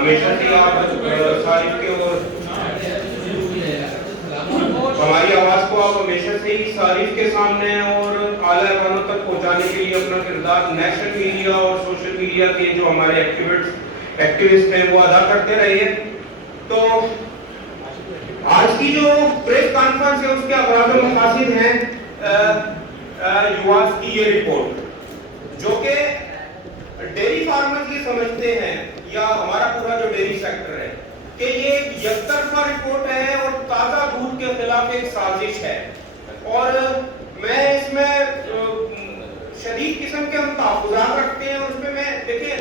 ہمیشہ سے آپ صارف کے اور ہماری آواز کو آپ ہمیشہ سے ہی صارف کے سامنے اور اعلیٰ افراد تک پہنچانے کے لیے اپنا کردار نیشنل میڈیا اور سوشل میڈیا کے جو ہمارے ایکٹیوسٹ ہیں وہ ادا کرتے رہے ہیں. تو آج کی جو پریس کانفرنس ہے اس کے اغراض و مقاصد ہیں یواس کی یہ رپورٹ جو کہ ڈیری فارمرز یہ سمجھتے ہیں یا ہمارا پورا جو ڈیری سیکٹر ہے کہ یہ ایک یک طرفہ رپورٹ ہے اور تازہ دودھ کے خلاف ایک سازش ہے. اور میں اس میں شدید قسم کے ہم تحفظات رکھتے ہیں اور اس میں دیکھیں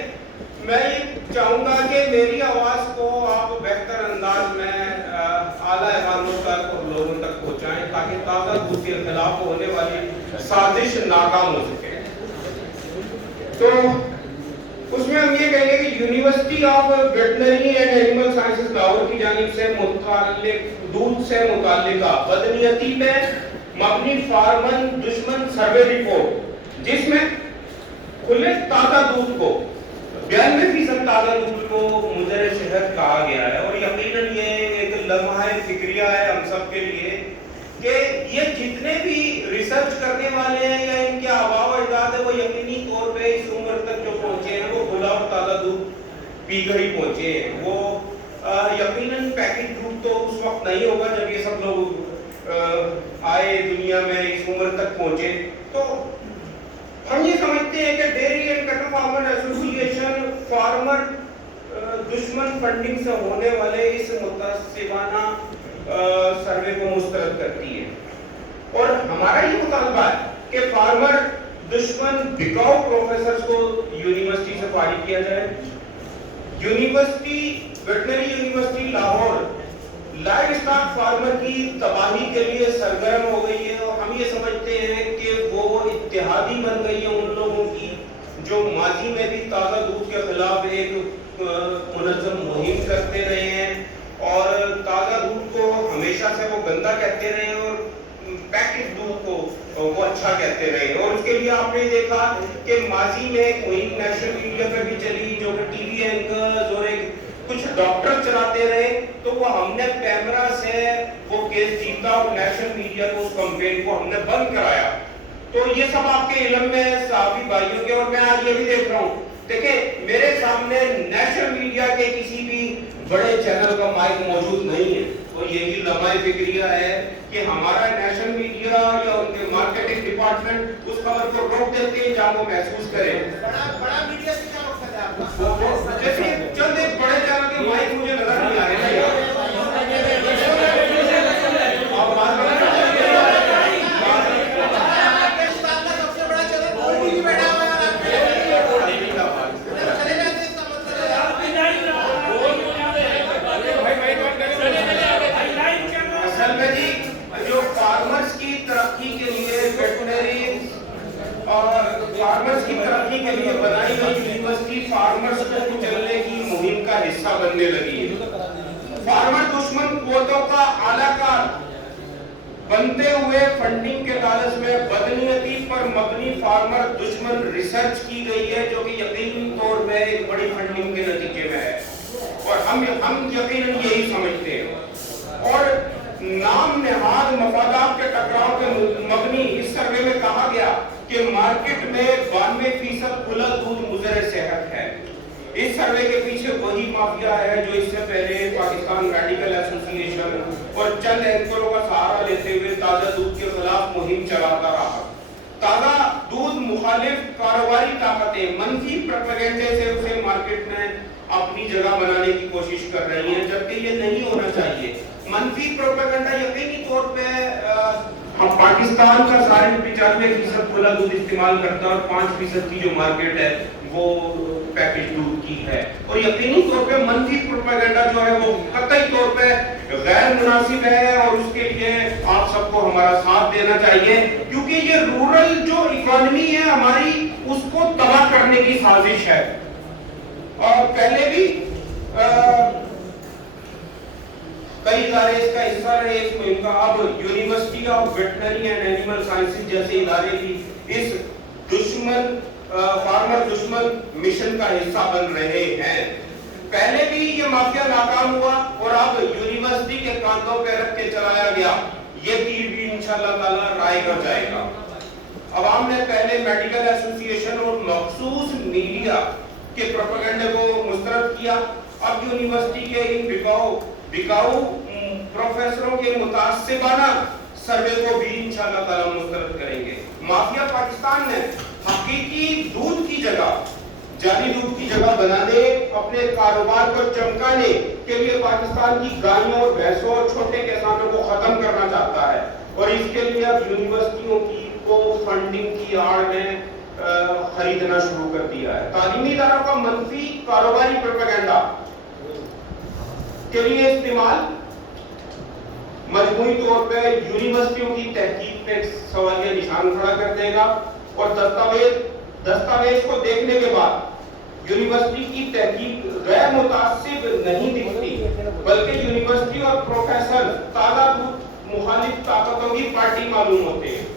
میں یہ چاہوں گا کہ میری آواز کو آپ بہتر انداز میں اعلیٰ ایوانوں تک اور لوگوں تک پہنچائیں تاکہ تازہ دودھ کے خلاف ہونے والی سازش ناکام ہو سکے. تو اس میں ہم یہ کہیں گے کہ university of veterinary and animal sciences Lahore کی جانب سے متعلق دودھ سے متعلقہ بدنیتی پہ مبنی فارمر دشمن سروے رپورٹ جس میں کھلے تازہ دودھ کو 92% تازہ دودھ کو مضر صحت کہا گیا ہے. اور یقیناً یہ ایک لمحہ فکریہ ہے ہم سب کے لیے کہ یہ جتنے بھی ریسرچ کرنے والے ہیں یا ان کے آباء و اجداد ہے وہ یقینی طور پہ اس عمر تک جو پہنچے ہیں وہ کھلا اور تازہ دودھ پی کر ہی پہنچے ہیں. وہ یقیناً پیکج دودھ تو اس وقت نہیں ہوگا جب یہ سب لوگ آئے دنیا میں اس عمر تک پہنچے. تو ہم یہ سمجھتے ہیں کہ ڈیری اینڈ کیٹل فارمر ایسوسی ایشن فارمر دشمن فنڈنگ سے ہونے والے اس متعصبانہ سروے کو مسترد کرتی ہے. اور ہمارا یہ مطالبہ ہے کہ فارمر دشمن بکاؤ پروفیسرز کو یونیورسٹی سے فارغ کیا جائے. Veterinary university Lahore livestock farmer کی تباہی کے لیے سرگرم ہو گئی ہے اور ہم یہ سمجھتے ہیں کہ وہ اتحادی بن گئی ہے ان لوگوں کی جو ماضی میں بھی تازہ دودھ کے خلاف ایک منظم مہم کرتے رہے ہیں اور تازہ دودھ کو ہمیشہ سے وہ گندا کہتے رہے ہیں اور پیکج دودھ کو وہ اچھا کہتے رہے. اور اس کے لیے آپ نے دیکھا کہ ماضی میں ایک مہم نیشنل میڈیا پہ بھی چلی جو کہ ٹی وی اینکرز اور ایک کچھ ڈاکٹر چلاتے رہے تو وہ ہم نے کیمرہ سے وہ کیس جیتا اور نیشنل میڈیا کو اس کمپین کو ہم نے بند کرایا. تو یہ سب آپ کے علم میں صحافی بھائیوں کے. اور میں آج یہ بھی دیکھ رہا ہوں دیکھیں میرے سامنے نیشنل میڈیا کے کسی بھی بڑے چینل کا مائک موجود نہیں ہے. اور یہی لمحہ فکریہ ہے کہ ہمارا نیشنل میڈیا یا ان کے مارکیٹنگ ڈپارٹمنٹ اس خبر کو روک دیتے ہیں جہاں وہ محسوس کریں. بڑا میڈیا سے کیا مقصد ہے آپ کا؟ جیسے چند ایک بڑے چینل کے مائک مجھے نظر نہیں آ رہے ہیں. فارمرز کی ترقی کے لیے بنائی گئی یونیورسٹی فارمرز کو کچلنے کی مہم کا حصہ بننے لگی ہے. فارمر دشمن قوتوں کا اعلیٰ کار بنتے ہوئے فنڈنگ کے لالچ میں بدنیتی پر مبنی فارمر دشمن ریسرچ کی گئی ہے جو کہ یقینی طور پہ ایک بڑی فنڈنگ کے نتیجے میں ہے. اور ہم یقیناً یہی سمجھتے ہیں. اور نام نہاد مفادات کے ٹکراؤ کے مبنی اس سروے میں کہا گیا کہ مارکیٹ میں 92% کھلا دودھ مضر صحت ہے. اس سروے کے پیچھے وہی مافیا ہے جو اس سے پہلے پاکستان میڈیکل ایسوسی ایشن اور چند اینکروں کا سہارا لیتے ہوئے تازہ دودھ کے خلاف مہم چلاتا رہا. تازہ دودھ مخالف کاروباری طاقتیں منفی پروپیگنڈے سے اسے مارکیٹ میں اپنی جگہ بنانے کی کوشش کر رہی ہیں جبکہ یہ نہیں ہونا چاہیے. منفی پروپیگنڈا یقینی طور پہ پاکستان کا 95% کھلا دودھ استعمال کرتا ہے اور 5% کی جو مارکیٹ ہے وہ پیکج دودھ کی ہے. اور یقینی طور پہ منفی پروپیگنڈا جو ہے وہ قطعی طور پہ غیر مناسب ہے اور اس کے لیے آپ سب کو ہمارا ساتھ دینا چاہیے کیونکہ یہ رورل جو اکانومی ہے ہماری اس کو تباہ کرنے کی سازش ہے. اور پہلے بھی کئی ادارے اس کا حصہ رہے اس مہم کا. اب university of veterinary and animal sciences جیسے ادارے بھی اس فارمر دشمن مشن کا حصہ بن رہے ہیں. پہلے بھی یہ مافیا ناکام ہوا اور اب یونیورسٹی کے کاندھوں پہ رکھ کے چلایا گیا، یہ تیر بھی انشاءاللہ تعالی رائے کر جائے گا۔ عوام نے پہلے میڈیکل ایسوسی ایشن اور مخصوص میڈیا کے پروپیگنڈے کو مسترد کیا، اب یونیورسٹی کے ان بکاؤ پروفیسروں کے متعصبانہ سروے کو بھی انشاءاللہ تعالی مسترد کریں گے۔ مافیا پاکستان نے حقیقی دودھ کی جگہ جعلی دودھ کی جگہ بنانے، اپنے کاروبار کو چمکانے کے لیے پاکستان کی گائیوں اور بھینسوں اور چھوٹے کسانوں کو ختم کرنا چاہتا ہے، اور اس کے لیے اب یونیورسٹیوں کو فنڈنگ کی آڑ میں خریدنا شروع کر دیا ہے۔ تعلیمی اداروں کا منفی کاروباری پروپیگنڈا کے لیے استعمال مجموعی طور پہ یونیورسٹیوں کی تحقیق پہ سوالیہ نشان کھڑا کر دے گا، اور دستاویز کو دیکھنے کے بعد یونیورسٹی کی تحقیق غیر متعصب نہیں دکھتی، بلکہ یونیورسٹی اور پروفیسر تازہ دودھ مخالف طاقتوں کی پارٹی معلوم ہوتے ہیں۔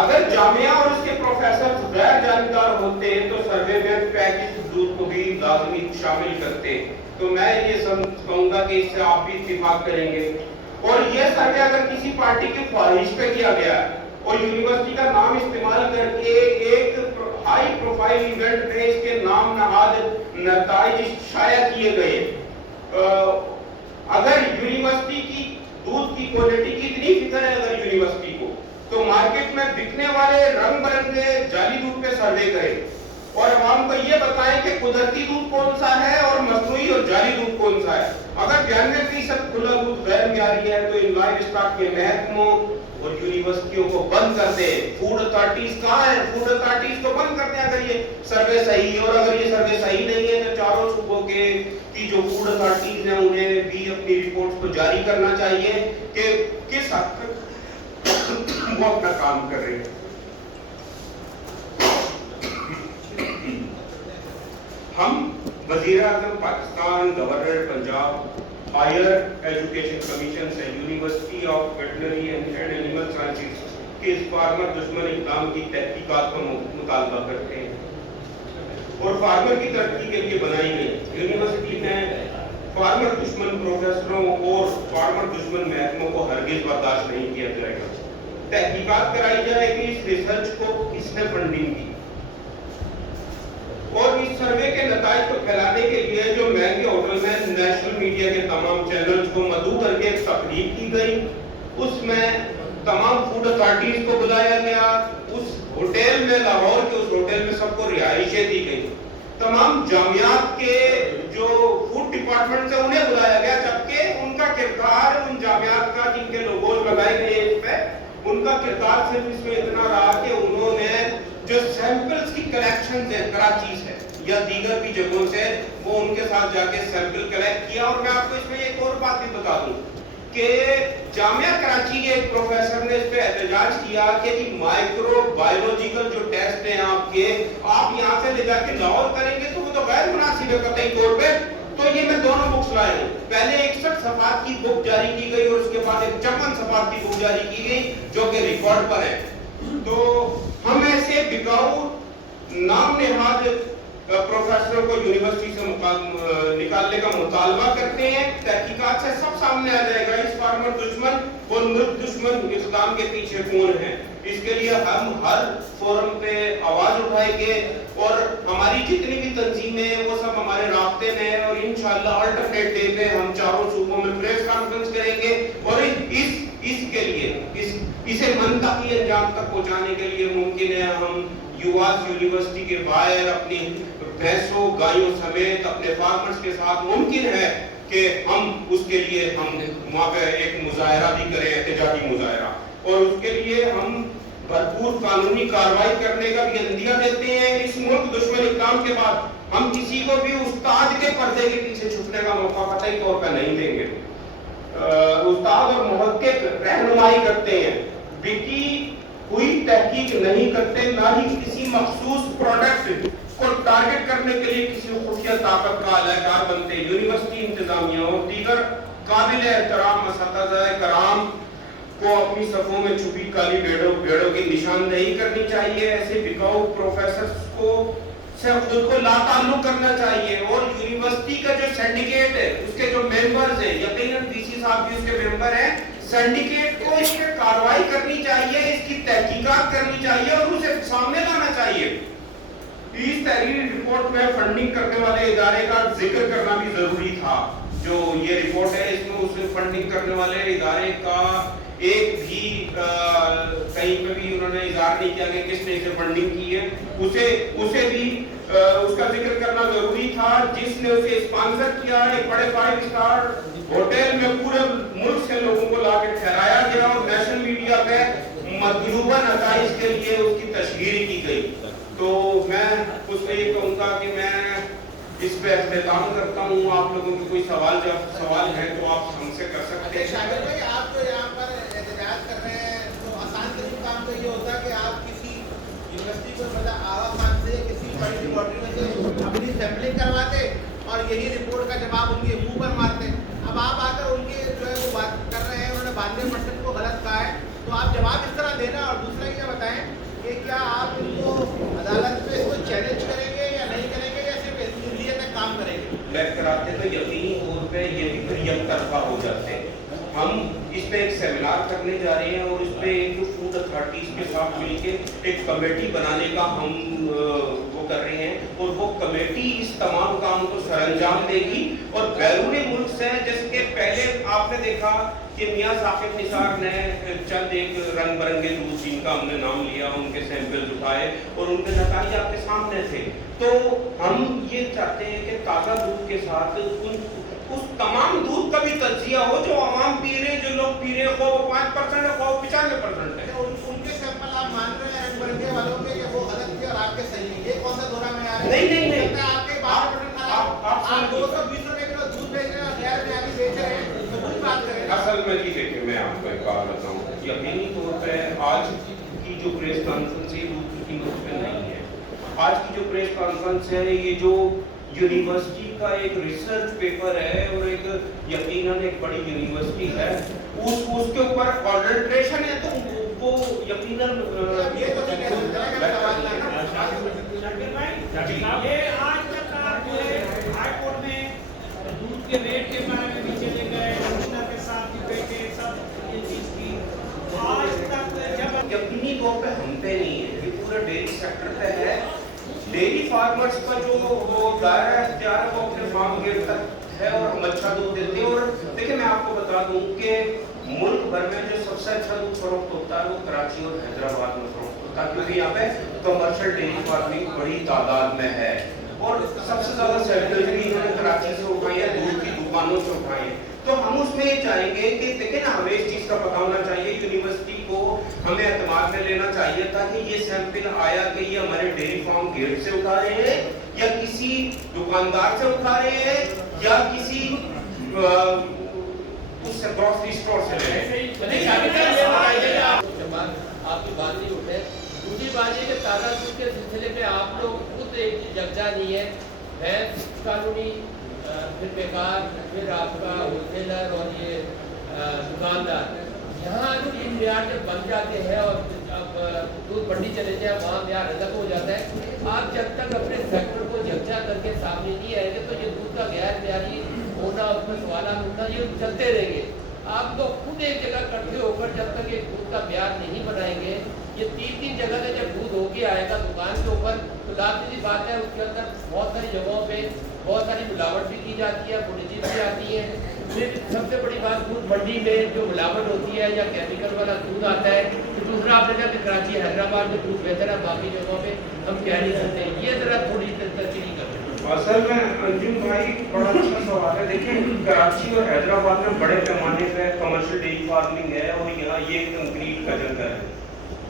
اگر جامعہ اور اس کے پروفیسر غیر جانبدار ہوتے تو سروے میں پیکج دودھ کو بھی لازمی شامل کرتے، تو میں یہ کہوں گا کہ اس سے آپ بھی اتفاق کریں گے۔ اور یہ سروے اگر کسی پارٹی کی خواہش پہ کیا گیا ہے اور یونیورسٹی کا نام استعمال کر کے ایک ہائی پروفائل ایونٹ میں اس کے نام نہاد نتائج شائع کیے گئے، اگر یونیورسٹی کی دودھ کی کوالٹی کی اتنی فکر ہے اگر یونیورسٹی کو، تو مارکیٹ میں بکنے والے رنگ برنگے جعلی دودھ پہ سروے کریں اور عوام کو یہ بتائیں کہ قدرتی دودھ کون سا ہے اور مصنوعی اور جعلی دودھ کون سا ہے۔ اگر 92% کھلا دودھ غیر معیاری ہے تو ان لائف اسٹاک کے محکموں اور یونیورسٹیوں کو بند کر دیں۔ فوڈ اتھارٹیز کہاں ہے؟ فوڈ اتھارٹیز کو بند کر دیں اگر یہ سروے صحیح ہے، اور اگر یہ سروے صحیح نہیں ہے تو چاروں صوبوں کی جو فوڈ اتھارٹیز ہیں انہیں بھی اپنی رپورٹس کو جاری کرنا چاہیے کہ کس حد تک وہ اپنا کام کر رہے ہیں۔ ہم وزیر اعظم Pakistan, governor Punjab, higher education commission سے university of veterinary and animal sciences کے اس فارمر دشمن اقدام کی تحقیقات کا مطالبہ کرتے ہیں، اور فارمر کی ترقی کے لیے بنائی گئی یونیورسٹی میں فارمر دشمن پروفیسروں اور فارمر دشمن محکموں کو ہرگز برداشت نہیں کیا جائے گا۔ تحقیقات کرائی جائے کہ اس ریسرچ کو کس نے فنڈنگ کی، اور اس سروے کے نتائج کو پھیلانے کے لیے جو مہنگے ہوٹل میں نیشنل میڈیا کے تمام چینلز کو مدعو کر کے ایک تقریب کی گئی، اس میں تمام فوڈ اتھارٹیز کو بلایا گیا، اس ہوٹل میں لاہور کے اس ہوٹل میں سب کو رہائشیں دی گئی، تمام جامعات کے جو فوڈ ڈپارٹمنٹ سے انہیں بلایا گیا، جبکہ ان کا کردار ان جامعات کا جن کے لوگوز لگائے گئے اس پہ، ان کا کردار صرف اس میں اتنا رہا کہ انہوں نے جو سیمپلز کی کلیکشنز ہیں کراچی سے یا دیگر بھی جگہوں سے، وہ ان کے ساتھ جا کے سیمپل کلیکٹ کیا۔ اور میں آپ کو اس میں ایک اور بات بھی بتا دوں کہ جامعہ کراچی کے ایک پروفیسر نے اس پہ احتجاج کیا کہ جی مائکرو بایولوجیکل جو ٹیسٹ ہیں آپ کے، آپ یہاں سے لے جا کے لاہور کریں گے تو وہ تو غیر مناسب ہے قطعی طور پہ۔ تو یہ میں دونوں بکس لائے ہوں، پہلے 61 صفحات کی بک جاری کی گئی اور اس کے بعد 56 صفحات کی بک جاری کی گئی جو کہ ریکارڈ پر ہے۔ تو ہم ایسے بکاؤ نام نہاد پروفیسروں کو یونیورسٹی سے نکالنے کا مطالبہ کرتے ہیں۔ تحقیقات سے سب سامنے آ جائے گا اس فارمر دشمن اور ملک دشمن اسلام کے پیچھے کون ہے۔ اس کے لیے ہم ہر فورم پہ آواز اٹھائیں گے، اور ہماری جتنی بھی تنظیمیں ہیں وہ سب ہمارے رابطے میں ہیں، اور انشاءاللہ الٹرنیٹ ڈے پہ ہم چاروں صوبوں میں پریس کانفرنس کریں گے، اور اس کے لیے اسے منطقی انجام تک پہنچانے کے لیے ممکن ہے ہم یواز یونیورسٹی کے باہر اپنی بھینسوں گائیوں سمیت اپنے فارمرز کے ساتھ ممکن ہے کہ ہم اس کے لیے ہم وہاں پہ ایک مظاہرہ بھی کریں، احتجاجی مظاہرہ، اور اس کے لیے ہم بھرپور قانونی کارروائی کرنے کا بھی عندیہ دیتے ہیں۔ اس ملک دشمن اقدام کے بعد ہم کسی کو بھی استاد کے پردے کے پیچھے چھپنے کا موقع قطعی طور پر نہیں دیں گے۔ استاد اور محقق رہنمائی کرتے ہیں، بکی کوئی تحقیق نہیں کرتے، نہ ہی کسی مخصوص پروڈکٹ کو ٹارگٹ کرنے کے لیے کسی خفیہ طاقت کا اہلکار بنتے۔ یونیورسٹی انتظامیہ اور دیگر قابل احترام اساتذہ کرام کو اپنی صفوں میں چھپی کالی بھیڑوں کی نشاندہی کرنی چاہیے۔ ایسے بکاؤ پروفیسرز کو से खुद को लाताल्लुक करना चाहिए, और यूनिवर्सिटी का जो सिंडिकेट है उसके जो मेंबर्स हैं, यकीनन वीसी साहब भी उसके मेंबर हैं, सिंडिकेट को इस पे कार्रवाई करनी चाहिए, इसकी तहकीकात करनी चाहिए और उसे सामने लाना चाहिए। इस तहरीरी रिपोर्ट में फंडिंग करने वाले इदारे का जिक्र करना भी जरूरी था। जो ये रिपोर्ट है इसमें उस फंडिंग करने वाले इदारे का एक भी कहीं पे भी उन्होंने इज़हार नहीं किया कि किसने इसे फंडिंग की है, उसे भी उसका जिक्र करना जरूरी था, जिसने उसे स्पॉन्सर किया। एक बड़े 5 स्टार होटल में पूरे मुल्क से लोगों को लाके ठहराया गया और नेशनल मीडिया पे मतलूबा नताइज के लिए उसकी तशहीर की गई। तो मैं उससे ये कहूँगा कि मैं इस पे एहतराम करता हूँ। आप लोगों के कोई सवाल है तो आप हमसे कर सकते हैं। शामिल भाई, आप जो यहाँ पर एहतजाज कर रहे हैं तो आसान तरीन काम तो ये होता है कि आप किसी यूनिवर्सिटी को मतलब आवाम से किसी बड़ी लेबॉर्ट्री में से अपनी सैम्पलिंग करवाते और यही रिपोर्ट का जवाब उनके मुंह पर मारते। अब आप आकर उनके जो है वो बात कर रहे हैं, उन्होंने 92% को गलत कहा है, तो आप जवाब इस तरह देना। और दूसरा ये बताएं कि क्या आप इनको अदालत में इसको चैलेंज करेंगे या नहीं करेंगे, या सिर्फ इसलिए तक काम करेंगे? बैठ कराते तो यकीनी तौर पे ये भी फिर एक तरफा हो जाते हैं। हम इस पे एक सेमिनार करने जा रहे हैं और इस पे एक फूड अथॉरिटीज के साथ मिलकर एक कमेटी बनाने का हम वो कर रहे हैं, और वो कमेटी इस तमाम काम को सरअंजाम देगी। और बैरूनी मुल्क से, जिसके पहले आपने देखा कि मियाँ साकिब निसार ने चंद एक रंग बिरंगे दूध जिनका हमने नाम लिया, उनके सैंपल उठाए और उनके नतीजे आपके सामने थे। तो हम ये चाहते हैं कि ताज़ा दूध के साथ उस तमाम दूध का भी तज्जिया हो जो आवाम पी रहे, जो लोग पी रहे, खो 5% है, खो 95% है। उनके सैंपल आप मान रहे हैं रंग बिरंगे वालों के कि वो गलत थे और आपके सही है, ये कौन सा दोहरा में आ रहा है? नहीं आपके 12% आप 220 रुपए किलो दूध बेच रहे हैं और गैर में बेच रहे हैं, तो कुछ बात करें। असल में जी देखिए, मैं आपको एक बात बताऊं, यकीनी तौर पे आज की जो प्रेस कॉन्फ्रेंस है दूध की कीमत पे नहीं है। आज की जो प्रेस कॉन्फ्रेंस है ये जो यूनिवर्सिटी का एक रिसर्च पेपर है और एक यकीनन एक बड़ी यूनिवर्सिटी है, उसके ऊपर ऑर्डरेशन है, तो वो यकीनन ये तो ये आज तक आप जो है हाई कोर्ट में दूध के रेट के बारे में भी चले गए, कमिश्नर के साथ भी बैठे, सब ये चीज की आज तक जब यकीनी तौर पे हम पे नहीं है, ये पूरा डेयरी सेक्टर पे है। डेयरी फार्मर्स का जो वो दायरा इख्तियार है वो अपने फार्म गेट तक है और हम अच्छा दूध देते हैं। और देखिए मैं आपको बता दूं कि मुल्क भर में जो सबसे अच्छा दूध फरोख्त होता है वो कराची और हैदराबाद में फरोख्त होता है, क्योंकि यहाँ पे कमर्शियल डेयरी फार्मिंग बड़ी तादाद में है और सबसे ज्यादा सैलरी इन्होंने कराची से उठाई है, दूध की दुकानों से उठाई है। तो हम उसमें ये चाहेंगे कि देखिए ना, हमें इस चीज का पता होना चाहिए, यूनिवर्सिटी को हमें एतमाद में लेना चाहिए था कि ये सैंपल आया कि ये हमारे डेयरी फार्म गेट से उठा रहे हैं या किसी दुकानदार से उठा रहे हैं या किसी उस ग्रोसरी स्टोर से ले रहे हैं। आपकी बात नहीं उठे। दूसरी बात ये कि ताज़ा दूध के सिलसिले में आप लोग खुद एक यकजा नहीं है, भैंस कानूनी, फिर बेकार, फिर आपका होलसेलर और ये दुकानदार, यहाँ 3 मियार जब बन जाते हैं और अब दूध मंडी चले जाए वहाँ मियार अलग हो जाता है। आप जब तक अपने सेक्टर को यकजा करके सामने नहीं आएंगे तो ये दूध का गैर मियारी होना, उसमें सवाल उठना, ये चलते रहेंगे। आप लोग खुद एक जगह इकट्ठे होकर जब तक ये दूध का ब्याज नहीं बनाएंगे, ये 3 जगह से जब दूध होके आएगा दुकान के ऊपर, तो लाजमी बात है उसके अंदर बहुत सारी जगहों पे बहुत सारी मिलावट भी की जाती है, फुटेजेस भी आती है। फिर सबसे बड़ी बात, दूध मंडी में जो मिलावट होती है या केमिकल वाला दूध आता है, तो दूसरा आपने कहा कि कराची हैदराबाद में दूध बेहतर है, बाकी जगहों पे हम कह नहीं सकते। ये जरा थोड़ी तस्वीर कर। असल में अंजुम भाई बड़ा अच्छा सवाल है। देखिए कराची और हैदराबाद में बड़े पैमाने पे कमर्शियल डेयरी फार्मिंग है और यहाँ ये कंक्रीट का जंगल है,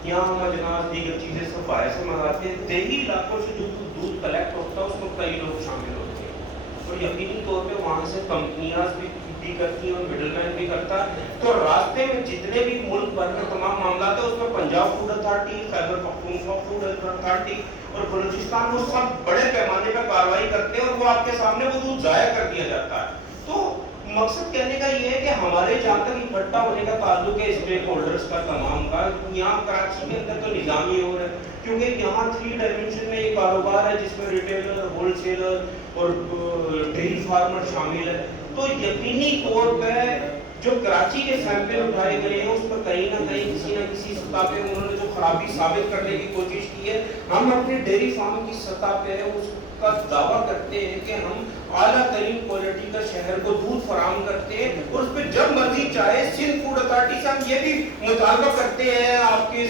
यहाँ हम अजनास दीगर चीज़ें सब बाहर से मंगाते हैं। देही इलाकों से जो दूध कलेक्ट होता है उसमें कई लोग शामिल होते हैं और यकीनी तौर पे वहाँ से कंपनियाँ भी करती हैं और मिडलमैन भी करता है। तो रास्ते में जितने भी मुल्क भर में तमाम मामला है उसमें Punjab food authority, Khyber Pakhtunkhwa food authority और बलूचिस्तान वो सब बड़े पैमाने पर कार्रवाई करते हैं और वो आपके सामने वो दूध जाया कर दिया जाता है। तो मकसद कहने का ये है कि हमारे जहाँ तक इकट्ठा होने का ताल्लुक है स्टेक होल्डर्स का तमाम का, यहाँ कराची के अंदर तो निज़ाम ही हो रहा है, क्योंकि यहाँ 3 डायमेंशन में एक कारोबार है जिसमें रिटेलर, होलसेलर और डेयरी फार्मर शामिल है। तो यकीनी तौर पर जो कराची के सैंपल उठाए गए हैं उस पर कहीं ना कहीं किसी न किसी सतह पे उन्होंने जो खराबी साबित करने की कोशिश की है। हम अपने डेयरी फार्म की सतह पे उसका दावा करते हैं कि हम आला तरीन क्वालिटी का शहर को दूध फराहम करते हैं और उस पर जब मर्जी चाहे सिंध फूड अथॉरिटी से हम ये भी मुतालबा करते हैं आपके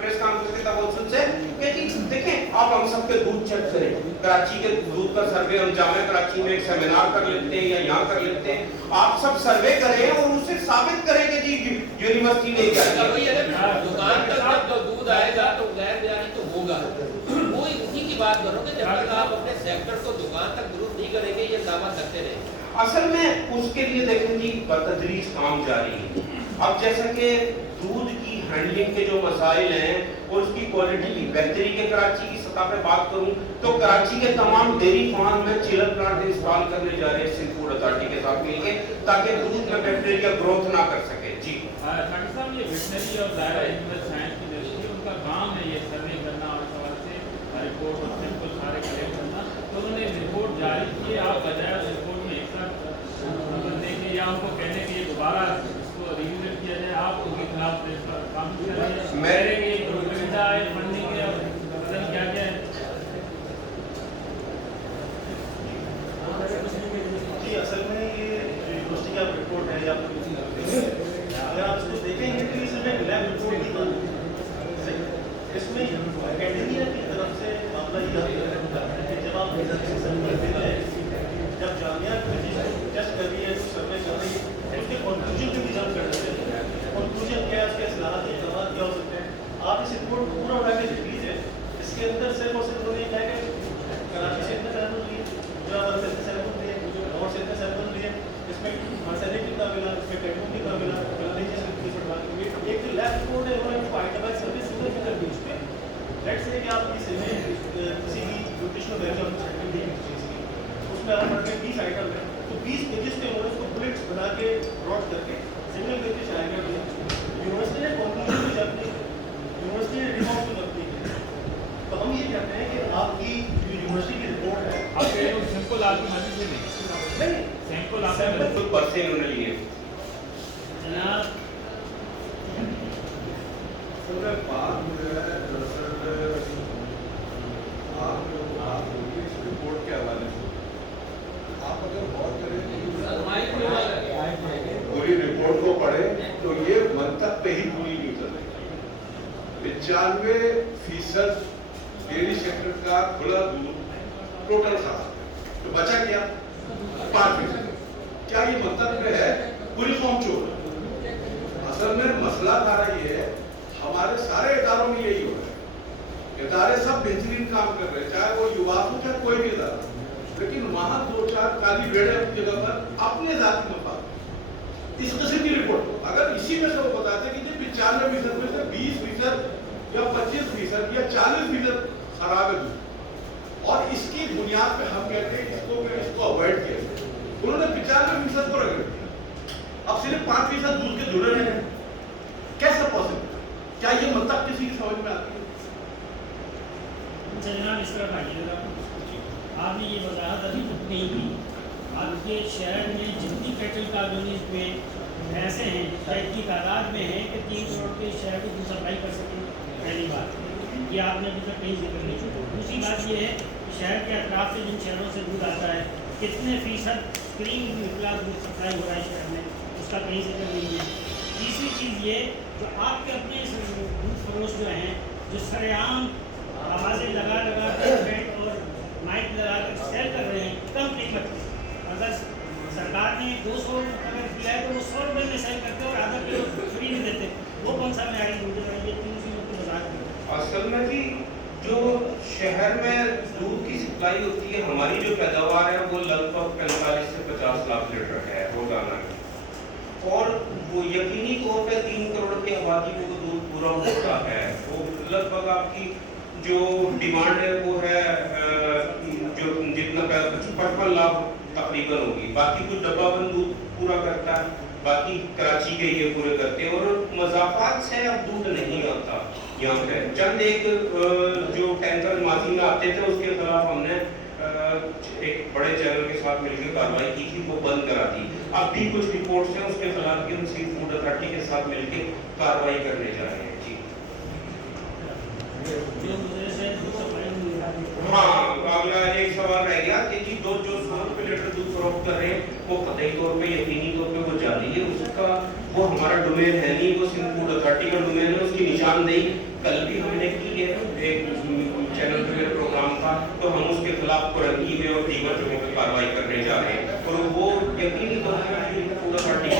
प्रेस कॉन्फ्रेंस के तवज्जुह से कि देखें आप हम सब के दूध चेक करें, कराची के दूध का सर्वे हम जामे कराची में एक सेमिनार कर लेते हैं या यहाँ कर लेते हैं, आप सब सर्वे करें और उसे साबित करें कि जी यूनिवर्सिटी ने क्या किया। दुकान तक जब दूध आएगा तो गैर जारी तो होगा, वो इसी की बात करोगे जब तक आप अपने सेक्टर को दुकान तक दुरुस्त नहीं करेंगे ये दावा करते रहेंगे। असल में उसके लिए देखें जी बतदरीज काम जारी है। अब जैसा कि दूध की हैंडलिंग के जो मसाइल हैं और उसकी क्वालिटी की बेहतरी के कराची की सतह पे बात करूं तो कराची के तमाम डेयरी फार्म में चिलर प्लांट इंस्टॉल करने जा रहे हैं सिंध फूड अथॉरिटी के साथ मिलकर, ताकि दूध में बैक्टीरिया ग्रोथ ना कर सके। जी डॉक्टर साहब, ये वेटनरी और दायरा एनिमल साइंस की दृष्टि उनका काम है ये सर्वे करना और सवाल से रिपोर्ट और सैंपल सारे कलेक्ट करना, तो उन्होंने रिपोर्ट जारी की, आप बजाय रिपोर्ट में एक साथ करने के या उनको कहने के दोबारा इसको रिविजिट किया जाए, आप उनके खिलाफ काम करेंगे प्रोपेगेंडा है फंडिंग के बदल क्या क्या है? जी असल में ये यूनिवर्सिटी का रिपोर्ट है, अगर आप इसको देखेंगे तो इसमें लैब रिपोर्ट की बात है, इसमें एकेडमिया की तरफ से मामला ये होता है कि जब आप सैंपल देते हैं, जब जामिया टेस्ट कर रही है तो सर्वे कर रही है उसके कंक्लूजन को रिजर्व कर देते हैं, कंक्लूजन क्या है, उसके असलाहत इक़दाम क्या हो सकते हैं, आप इस रिपोर्ट को पूरा उठा के देख लीजिए। इसके अंदर सिर्फ और सिर्फ उन्होंने कहा कि कराची से इतने सैंपल लिए, गुजरात से इतने सैंपल लिए, लाहौर से इतने सैंपल लिए, इसमें मर्सलिक कितना मिला, इसमें टेक्नो कितना मिला, एक लैब रिपोर्ट है उन्होंने उसको आइटमाइज सर्विस कर दी उस पर। लेट्स से कि आप किसी भी न्यूट्रिशनल वैल्यू सर्टिफिकेट दी चीज़ की, उसमें आप पढ़ के 20 आइटम है तो 20 पेजेस पे उन्होंने उसको बुलेट्स बना के नोट करके सिंगल पेज पे आएगा। यूनिवर्सिटी ने कंक्लूजन भी जब दी, यूनिवर्सिटी ने रिपोर्ट भी जब दी, तो हम ये कहते हैं कि आपकी जो यूनिवर्सिटी की रिपोर्ट है आपके सैंपल आपकी मर्जी से नहीं, सैंपल आपके बिल्कुल पर्से उन्होंने लिए। जनाब बात जो है दरअसल आप इस रिपोर्ट के हवाले से आप अगर गौर करें पूरी रिपोर्ट को पढ़ें तो ये मंतक पे ही पूरी नहीं उतरती। 95% डेयरी सेक्टर का खुला दूध टोटल खराब, तो बचा क्या 5%। क्या ये मंतक पे है पूरी कौम चोर? असल में मसला सारा ये है, हमारे सारे इदारों में यही हो रहा है, इदारे सब बेहतरीन काम कर रहे हैं, चाहे वो युवा हो चाहे कोई भी इदारा, लेकिन वहां 2-4 काली बेड़े अपनी जगह पर अपने जाति मफाद इस किस्म की रिपोर्ट अगर इसी में से वो बताते कि 95% में से 20% या 25% या 40% खराब है दूध, और इसकी बुनियाद पे हम कहते हैं इसको अवॉइड किया। उन्होंने 95% को रख दिया, अब सिर्फ 5% दूध के जुड़े हैं, कैसे पॉसिबल? क्या ये मतलब किसी की समझ में आती है? जनाब इस तरह आइएगा, आपने ये वजाहत अभी तक नहीं की, आपके शहर में जितनी कैटल कॉलोनीज में ऐसे हैं की तादाद में है कि 3 करोड़ के शहर को सप्लाई कर सकें, पहली बात ये आपने अभी तक कहीं जिक्र नहीं किया। दूसरी बात ये है कि शहर के अतराफ से जिन शहरों से दूध आता है कितने फीसद स्क्रीन निकला दूध सप्लाई हो रहा है शहर में, उसका कहीं जिक्र नहीं है। तीसरी चीज़ ये जो आपके अपने दूध फरोश जो हैं जो सरेआम आवाज़ें लगा के पेट और माइक लगा कर सेल कर रहे हैं कम कीमत में, अगर सरकार ने 200 अगर दिया है तो वो 100 रुपये में सेल करते और आधा किलो फ्री में देते, वो कौन सा मैारी दूध है? ये तीन चीज़ों को बता दें। असल में जी जो शहर में दूध की सप्लाई होती है, हमारी जो पैदावार है वो लगभग 45 से 50 लाख लीटर है रोजाना की, और वो यकीनी तौर पे 3 करोड़ की आबादी को दूध पूरा होता है, वो लगभग आपकी जो डिमांड है वो है जो जितना 55 लाख तकरीबन होगी। बाकी कुछ डब्बाबंद दूध पूरा करता है, बाकी कराची के ये पूरे करते हैं, और मजाफात से अब दूध नहीं आता यहाँ पे। चंद एक जो टैंकर माजी में आते थे उसके खिलाफ हमने एक बड़े चैनल के साथ मिलकर कार्रवाई की थी, वो बंद करा दी। अब भी कुछ रिपोर्ट्स हैं उसके खिलाफ भी हम सी फूड अथॉरिटी के साथ मिलकर कार्रवाई करने जा रहे हैं। जी हाँ, अगला एक सवाल रह गया कि जी जो 100 रुपये लीटर दूध फरोख्त कर रहे हैं वो कतई तौर पे यकीनी तौर पे वो जाली है, उसका वो हमारा डोमेन है नहीं, वो सिंध फूड अथॉरिटी का डोमेन है। उसकी निशानदेही कल भी हमने की है एक चैनल पे मेरे प्रोग्राम था, तो हम उसके खिलाफ कुरंगी में और दीगर जगहों पर कार्रवाई करने जा रहे हैं, और वो यकीनी तौर पर फूड अथॉरिटी